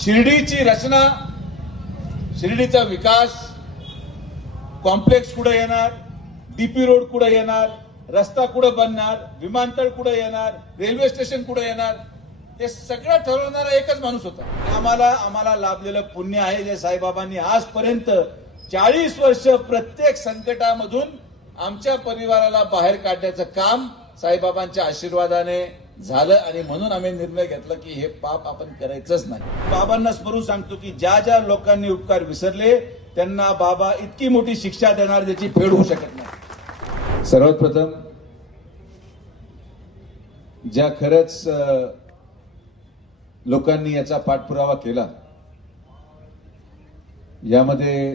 शिर्डीची रचना शिर्डीचा विकास कॉम्प्लेक्स कुठं येणार डीपी रोड कुठं येणार रस्ता कुठं बनणार विमानतळ कुठं येणार रेल्वे स्टेशन कुठं येणार हे सगळं ठरवणारा एकच माणूस होता. आम्हाला आम्हाला लाभलेलं पुण्य आहे जे साईबाबांनी आजपर्यंत चाळीस वर्ष प्रत्येक संकटामधून आमच्या परिवाराला बाहेर काढण्याचं काम साईबाबांच्या आशीर्वादाने झालं आणि म्हणून आम्ही निर्णय घेतला की हे पाप आपण करायचंच नाही. बाबांना स्मरून सांगतो की ज्या ज्या लोकांनी उपकार विसरले त्यांना बाबा इतकी मोठी शिक्षा देणार ज्याची फेड होऊ शकत नाही. सर्वात प्रथम ज्या खरंच लोकांनी याचा पाठपुरावा केला यामध्ये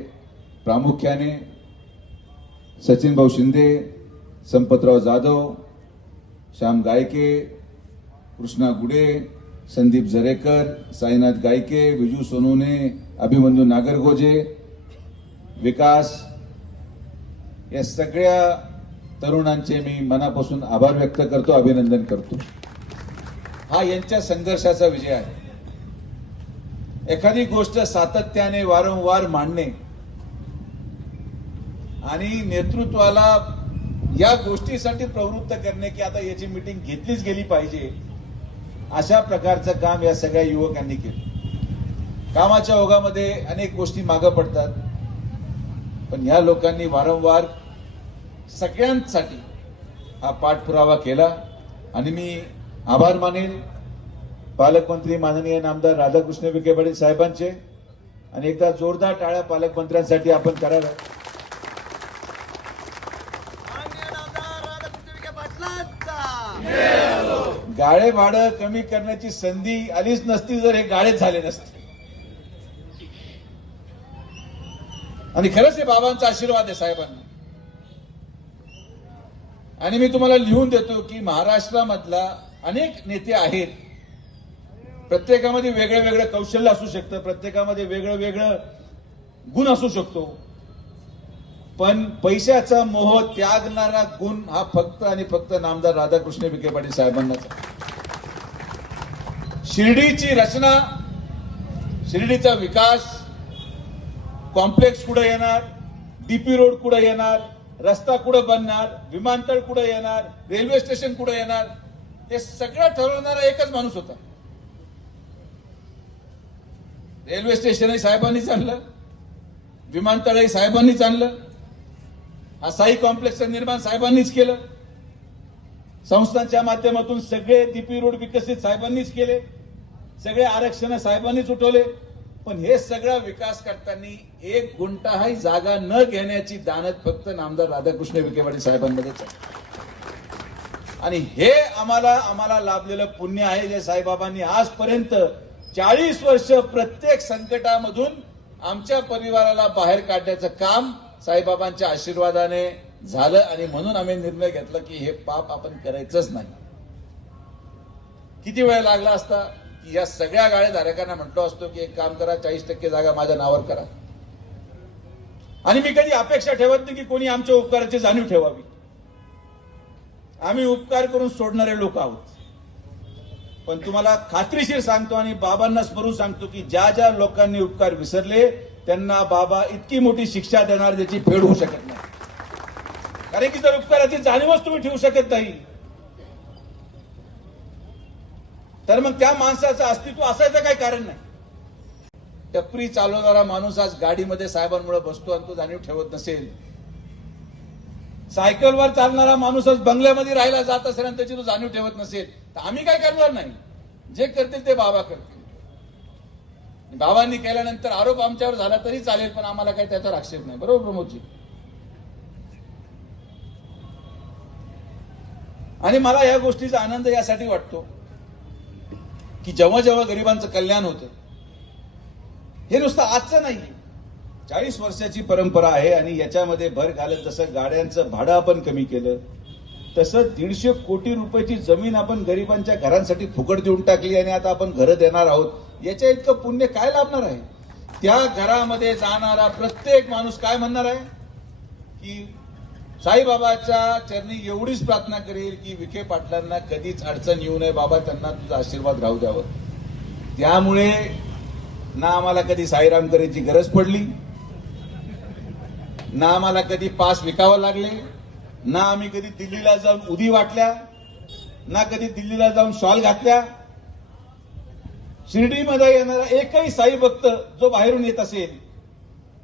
प्रामुख्याने सचिन भाऊ शिंदे संपतराव जाधव श्याम गायके कृष्णा गुडे संदीप झरेकर साईनाथ गायके विजू सोनोने अभिमन्यू नागरगोजे विकास या सगळ्या तरुणांचे मी मनापासून आभार व्यक्त करतो अभिनंदन करतो हा यांच्या संघर्षाचा विजय आहे एखादी गोष्ट सातत्याने वारंवार मांडणे आणि नेतृत्वाला या गोष्टीसाठी प्रवृत्त करणे की आता याची मीटिंग घेतलीच गेली पाहिजे अशा प्रकारचं काम या सगळ्या युवकांनी केलं. कामाच्या ओघामध्ये अनेक गोष्टी मागं पडतात. पण ह्या लोकांनी वारंवार सगळ्यांसाठी हा पाठपुरावा केला. आणि मी आभार मानेन पालकमंत्री माननीय नामदार राधाकृष्ण विखे पाटील साहेबांचे. आणि एकदा जोरदार टाळ्या पालकमंत्र्यांसाठी आपण कराव्या गाळे भाडं कमी करण्याची संधी आलीच नसती जर हे गाळेच झाले नसते. आणि खरंच हे बाबांचा आशीर्वाद आहे साहेबांना. आणि मी तुम्हाला लिहून देतो की महाराष्ट्रामधला अनेक नेते आहेत. प्रत्येकामध्ये वेगळं वेगळं कौशल्य असू शकतं प्रत्येकामध्ये वेगळं वेगळं गुण असू शकतो. पण पैशाचा मोह त्यागणारा गुण हा फक्त आणि फक्त नामदार राधाकृष्ण विखे पाटील साहेबांनाच शिर्डीची रचना शिर्डीचा विकास कॉम्प्लेक्स कुठे येणार डीपी रोड कुठे येणार रस्ता कुठे बनणार विमानतळ कुठे येणार रेल्वे स्टेशन कुठे येणार हे सगळं ठरवणारा एकच माणूस होता. रेल्वे स्टेशनही साहेबांनीच आणलं विमानतळही साहेबांनीच आणलं हा साई कॉम्प्लेक्सचं निर्माण साहेबांनीच केलं. संस्थांच्या माध्यमातून सगळे डीपी रोड विकसित साहेबांनीच केले. सगळे आरक्षण साहेबांनीच उठवले. पण हे सगळा विकास करताना एक गुंटाही जागा न घेण्याची दानत फक्त नामदार राधाकृष्ण विखे पाटील साहेबांमध्येच आहे. आणि हे आम्हाला आम्हाला लाभलेलं पुण्य आहे जे साईबाबांनी आजपर्यंत चाळीस वर्ष प्रत्येक संकटामधून आमच्या परिवाराला बाहेर काढण्याचं काम साईबाबांच्या आशीर्वादाने झालं आणि म्हणून आम्ही निर्णय घेतला की हे पाप आपण करायचंच नाही. किती वेळ लागला असता की या सगळ्या गाळेधारकांना म्हटलो असतो की एक काम करा चाळीस टक्के जागा माझ्या नावावर करा. आणि मी कधी अपेक्षा ठेवत नाही की कोणी आमच्या उपकाराची जाणीव ठेवावी. आम्ही उपकार करून सोडणारे लोक आहोत. पण तुम्हाला खात्रीशीर सांगतो आणि बाबांना स्मरून सांगतो की ज्या ज्या लोकांनी उपकार विसरले त्यांना बाबा इतकी मोठी शिक्षा देणार ज्याची फेड होऊ शकत नाही. कारण की जर उपकाराची जाणीवच तुम्ही ठेवू शकत नाही. तर मग त्या माणसाचं अस्तित्व असायचं काही कारण नाही. टपरी चालवणारा माणूस आज गाडीमध्ये साहेबांमुळे बसतो आणि तो जाणीव ठेवत नसेल. सायकलवर चालणारा माणूस आज बंगल्यामध्ये राहायला जात असेल आणि त्याची तो जाणीव ठेवत नसेल. तर आम्ही काय करणार नाही? जे करतील ते बाबा करतील. बाबांनी केल्यानंतर आरोप आमच्यावर झाला तरी चालेल पण आम्हाला काही त्याचा आक्षेप नाही. बरोबर प्रमोदजी? आणि मला या गोष्टीचा आनंद यासाठी वाटतो की जेव्हा जेव्हा गरिबांचं कल्याण होतं हे नुसतं आजचं नाही चाळीस वर्षाची परंपरा आहे आणि याच्यामध्ये भर घालत जसं गाड्यांचं भाडं आपण कमी केलं तसं दीडशे कोटी रुपयाची जमीन आपण गरिबांच्या घरांसाठी फुकट देऊन टाकली आणि आता आपण घरं देणार आहोत. याच्या इतकं पुण्य काय लाभणार आहे? त्या घरामध्ये जाणारा प्रत्येक माणूस काय म्हणणार आहे? की साईबाबाच्या चरणी एवढीच प्रार्थना करेल की विखे पाटलांना कधीच अडचण येऊ नये. बाबा त्यांना तुझा आशीर्वाद राहू द्यावं. त्यामुळे ना आम्हाला कधी साईराम करायची गरज पडली ना आम्हाला कधी पास विकावं लागले ना आम्ही कधी दिल्लीला जाऊन उदी वाटल्या ना कधी दिल्लीला जाऊन शॉल घातल्या शिर्डीमध्ये येणारा एकही साई भक्त जो बाहेरून येत असेल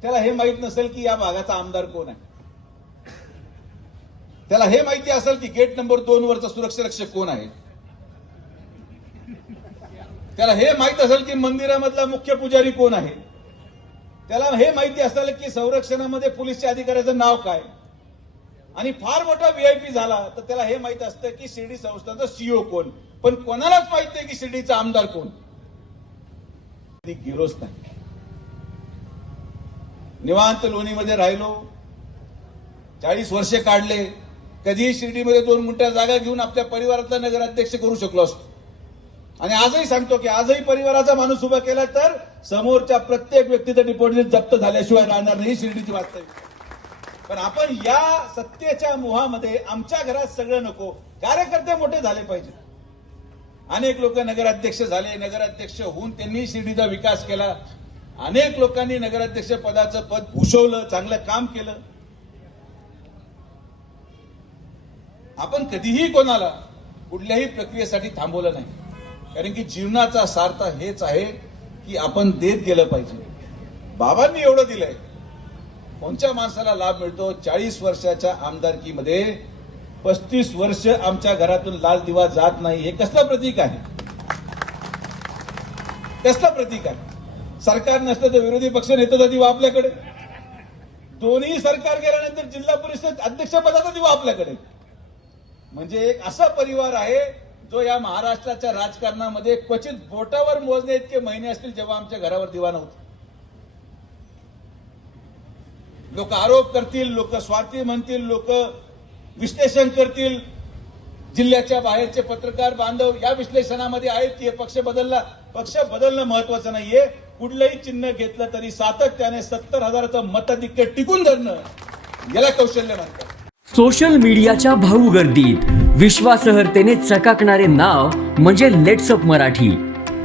त्याला हे माहीत नसेल की या भागाचा आमदार कोण आहे. त्याला हे माहिती असेल की गेट नंबर दोन वरचा सुरक्षा रक्षक कोण आहे. त्याला हे माहीत असेल की मंदिरामधला मुख्य पुजारी कोण आहे. त्याला हे माहिती असेल की संरक्षणामध्ये पोलीसच्या अधिकाऱ्याचं नाव काय. आणि फार मोठा व्हीआयपी झाला तर त्याला हे माहीत असतं की शिर्डी संस्थांचा सीओ कोण. पण कोणालाच माहीत नाही की शिर्डीचा आमदार कोण. गेलोच नाही. निवांत लोणीमध्ये राहिलो. चाळीस वर्षे काढले. कधीही शिर्डीमध्ये दोन मिनिटा जागा घेऊन आपल्या परिवारातला नगराध्यक्ष करू शकलो असतो. आणि आजही सांगतो की आजही परिवाराचा माणूस उभा केला तर समोरच्या प्रत्येक व्यक्तीचं डिपॉझिट जप्त झाल्याशिवाय राहणार नाही शिर्डीची वास्तविक पण आपण या सत्तेच्या मोहामध्ये आमच्या घरात सगळं नको. कार्यकर्ते मोठे झाले पाहिजे अनेक लोक नगराध्यक्ष झाले नगराध्यक्ष होऊन त्यांनी शिर्डीचा विकास केला. अनेक लोकांनी नगराध्यक्ष पदाचं पद भूषवलं चांगलं काम केलं. आपण कधीही कोणाला कुठल्याही प्रक्रियेसाठी थांबवलं नाही. कारण की जीवनाचा सार्थ हेच आहे की आपण देत गेलं पाहिजे. बाबांनी एवढं दिलंय. कोणत्या माणसाला लाभ मिळतो? चाळीस वर्षाच्या आमदारकीमध्ये पस्तीस वर्ष आमच्या घरातून लाल दिवा जात नाही. हे कसलं प्रतीक आहे? कसलं प्रतीक आहे? सरकार नसतं तर विरोधी पक्ष नेत्याचा दिवा आपल्याकडे. दोन्ही सरकार गेल्यानंतर जिल्हा परिषद अध्यक्षपदाचा दिवा आपल्याकडे. म्हणजे एक असा परिवार आहे जो या महाराष्ट्राच्या राजकारणामध्ये क्वचित बोटावर मोजणे इतके महिने असतील जेव्हा आमच्या घरावर दिवा नव्हता. लोक आरोप करतील लोक स्वार्थी म्हणतील लोक विश्लेषण करतील. जिल्ह्याच्या बाहेरचे पत्रकार बांधव या विश्लेषणामध्ये आहेत की हे पक्ष बदलला. पक्ष बदलणं महत्वाचं नाहीये. कुठलंही चिन्ह घेतलं तरी सातत्याने सत्तर हजाराचं मताधिक्य टिकून धरणं याला कौशल्य म्हणतात. सोशल मीडियाच्या भाऊ गर्दीत. विश्वासार्हतेने चकाकणारे नाव म्हणजे लेट्सअप मराठी.